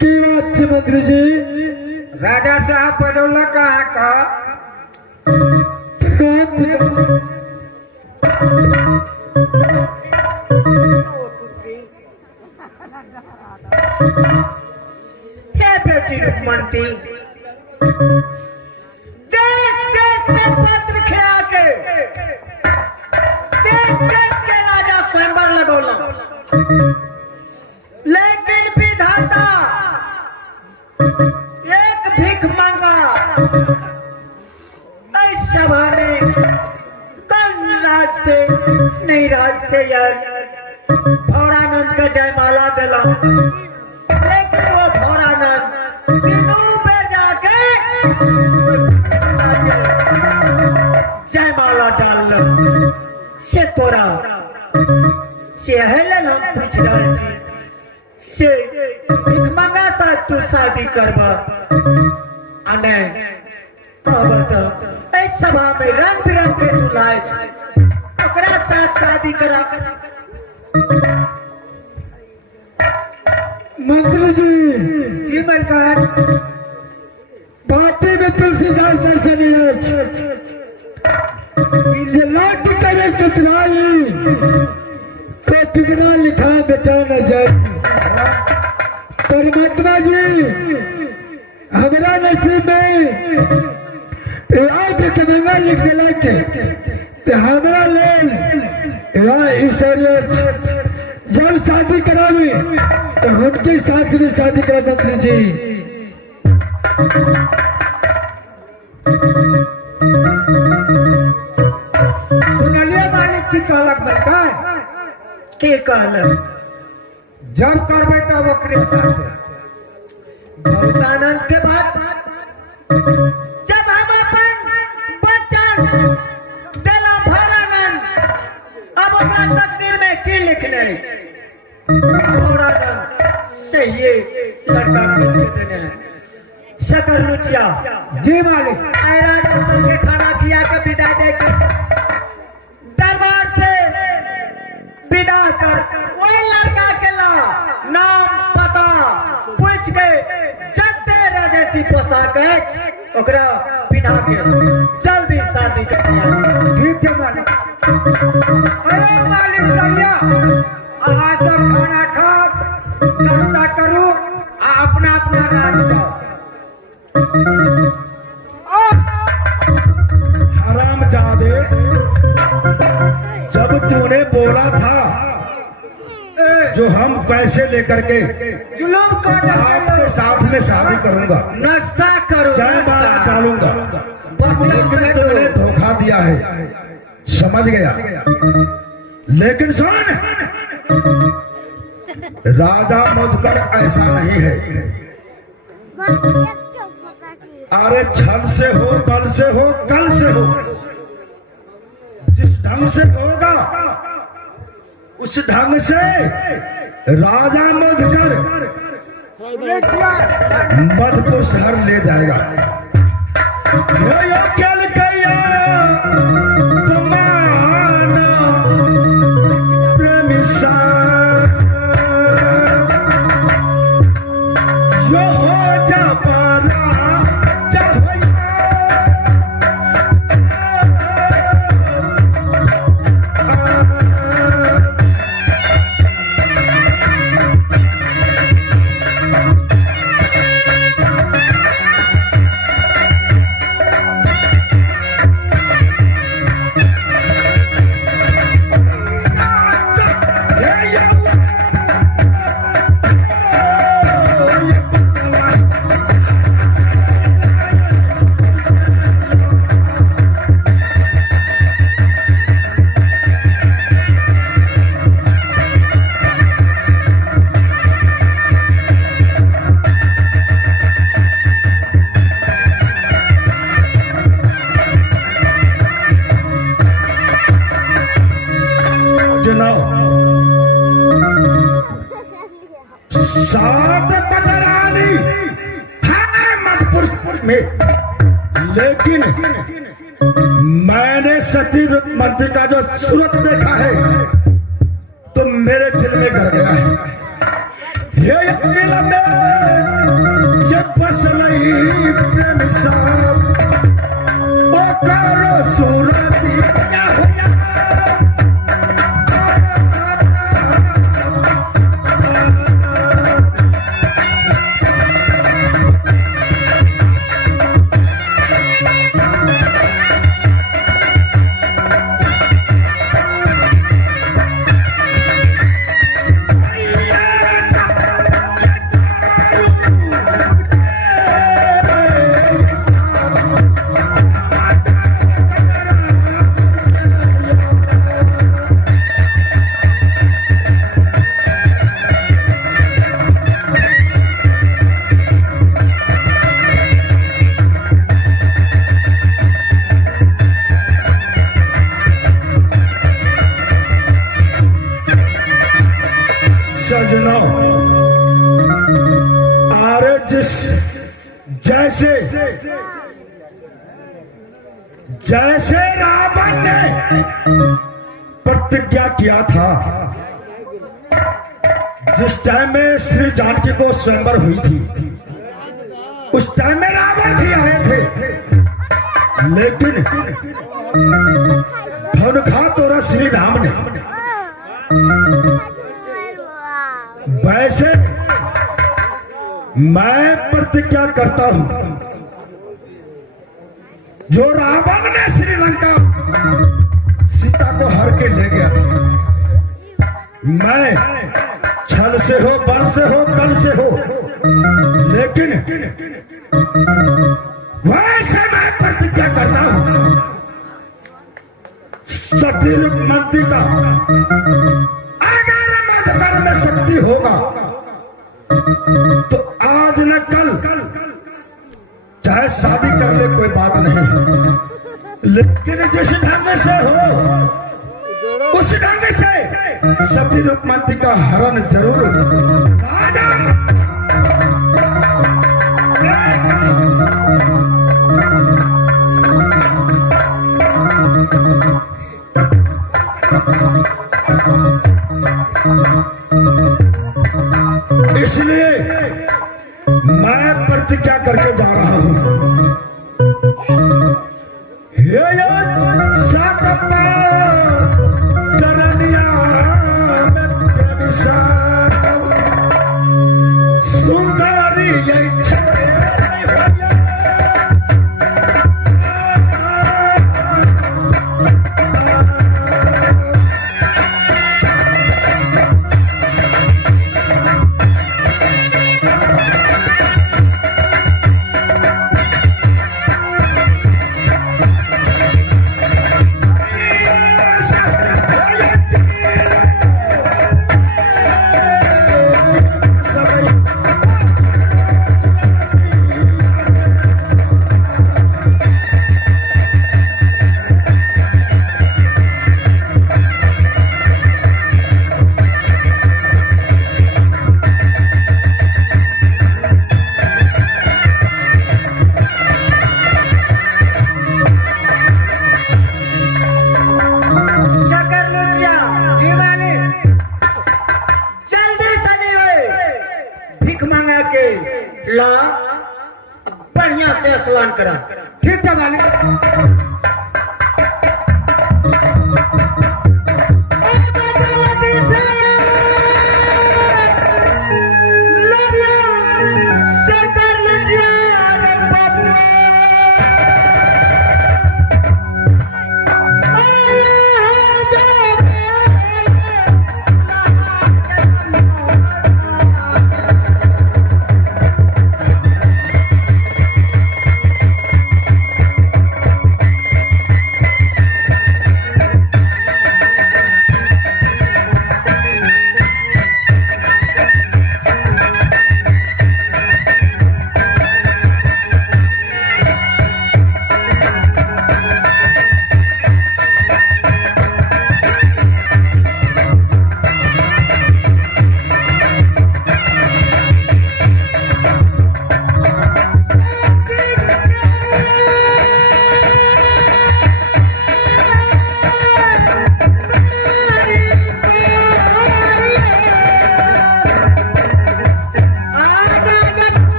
की बात छे मंत्री जी? राजा साहब बदौला कहाँ का? हे बेटी रुक्मणी, देश देश में पत्र खिला के देश देश के राजा स्वयंवर लगौला, लेकिन विधाता एक भीख मांगा। इस सभा में कल राज से नहीं राज से यार भौरानंद का जयमाला दिला, लेकिन वो भौरानंद तीनों पर जाके जयमाला डाल से तोरा से हेलन पूछ रहा छी से भीख मांगा सा तू शादी करबा अने कहबा तो इस सभा में रंग बिरंग के दुल्हाए छ, ओकरा साथ शादी करा। मंत्री जी जी मलकार, बाटे में तुलसीदास दर्शन ये लाट करे चतुराई तो पिघला लिखा बेटा न जाए। परमात्मा जी हमारा नसीब में आज के मंगल लिख दिला के हमारा ले ईश्वरीय जब शादी करावी तो उनके साथ में शादी करा मंत्री जी। सुनलिए मालिक की कहलक मलकार? के कहलक? जब करबे तब ओकरे साथे बहुत आनंद के बाद जब हम अपन बच्चन देला भौरानंद, अब ओकरा तकदीर में की लिखने छै? भौरानंद से ये लड़का भेज के देने हैं। शकर लुचिया जी मालिक, आए राजा सबके खाना खिया के विदा दे के दरबार से विदा कर वही लड़का के ला नाम पता पूछ के जते राजेसी पोशाक है ओकरा पिन्हा के जल्दी शादी कर दिया। ठीक है मालिक। अरे मालिक चलिया, अहाँ सब खाना खाओ, नाश्ता करू आ अपना अपना राज जाओ। हरामजादे, जब तूने बोला था जो हम पैसे लेकर के जुलूम को आपके साथ में शादी करूंगा, नाश्ता करो, जयमाला डालूंगा, लेकिन तुमने धोखा दिया है, समझ गया। लेकिन सुन, राजा मधुकर ऐसा नहीं है। अरे छल से हो, बल से हो, कल से हो, जिस ढंग से होगा उस ढंग से राजा मधुकर मधुपुर शहर ले जाएगा। सात पटरानी है मधुपुर में, लेकिन मैंने सती मंत्री का जो सूरत देखा है तो मेरे दिल में घर गया है। ये प्रेम साहब ओ करो सूरती या होया सजना आर जिस जैसे जैसे रावण ने प्रतिज्ञा किया था, जिस टाइम में श्री जानकी को स्वयंवर हुई थी उस टाइम में रावण भी आए थे, लेकिन धनुखा तोड़ा श्री राम ने। वैसे मैं प्रतिज्ञा करता हूं, जो रावण ने श्रीलंका सीता को हर के ले गया, मैं छल से हो, बल से हो, कल से हो, लेकिन वैसे मैं प्रतिज्ञा करता हूं, सती मंत्री का अगर मधुकर में शक्ति होगा तो आज न कल चाहे शादी कर ले कोई बात नहीं है, लेकिन जिस ढंग से हो उस ढंग से सती रूपमती का हरण जरूर। राजा इसलिए मैं प्रतिज्ञा करके जा रहा हूं, सुंदरी ला बढ़िया से स्नान करा। ठीक है मालिक।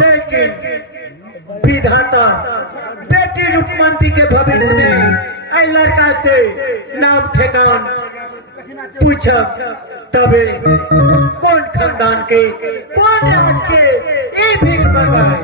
लेकिन विधाता बेटी रुक्मणी के भविष्य में ऐ लड़का से नाम ठेकान पूछब तबे कौन खानदान के कौन राज के ये भीख मंगाए।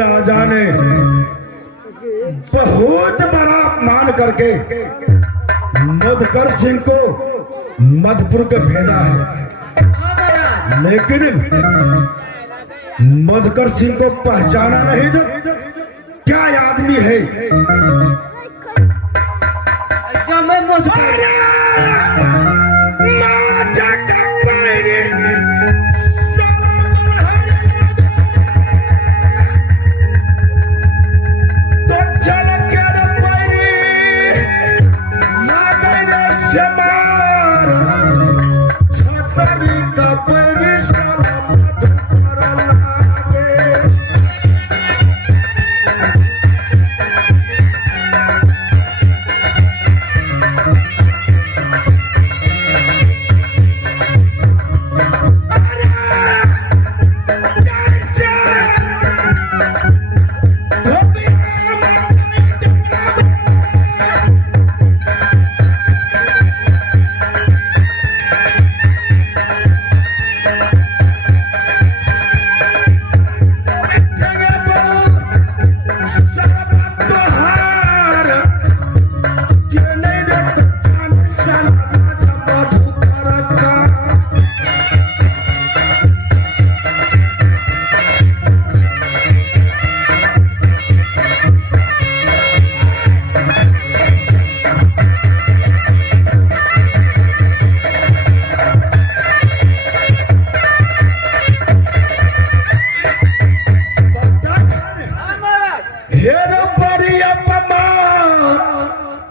राजा ने बहुत बड़ा मान करके मधुकर सिंह को मधुपुर के भेजा है, लेकिन मधुकर सिंह को पहचाना नहीं जो क्या आदमी है।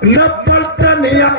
न पलटनिया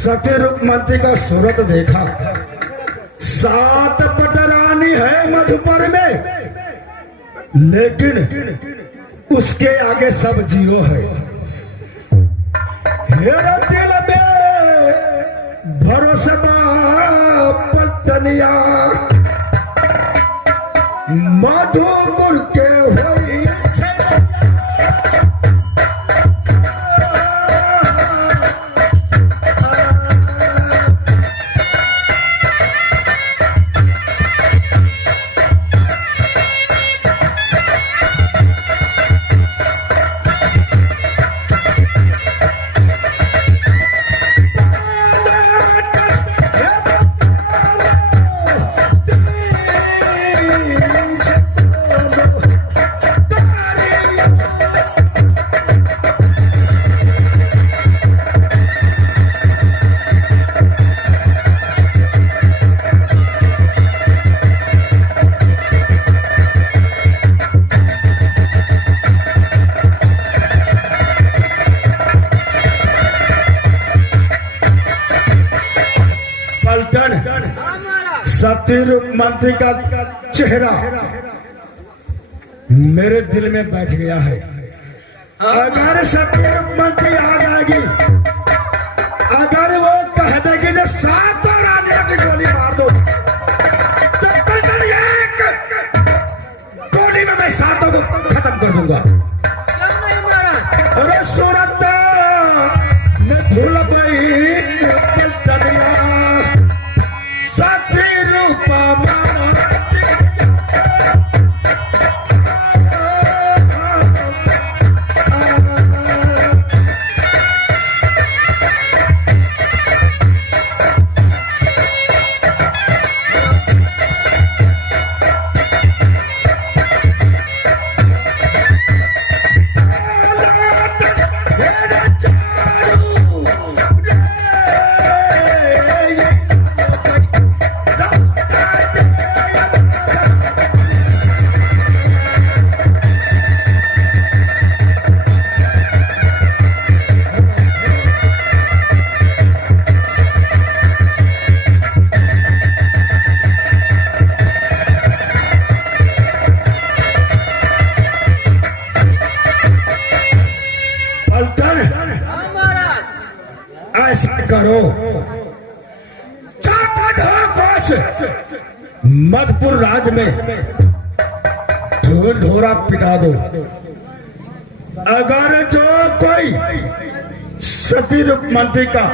सती रूपमती का सूरत देखा। 7 पटरानी है मधुपर में, लेकिन उसके आगे सब जियो है। मेरा दिल में भरोसा पलटनिया मधुपुर के हुई सती रूपमती का चेहरा मेरे दिल में बैठ गया है। अगर सती रूपमती आ जाएगी, अगर वो कह देगी जो 7 रानियों की गोली मार दो, तो पलटन एक गोली में मैं 7 को खत्म कर दूंगा। अरे सूरत मैं भूल गई पलटनिया सती रूपा ऐसा करो, 4 कोस मधुपुर राज में ढोल ढोरा पिटा दो। अगर जो कोई सती रूपमती का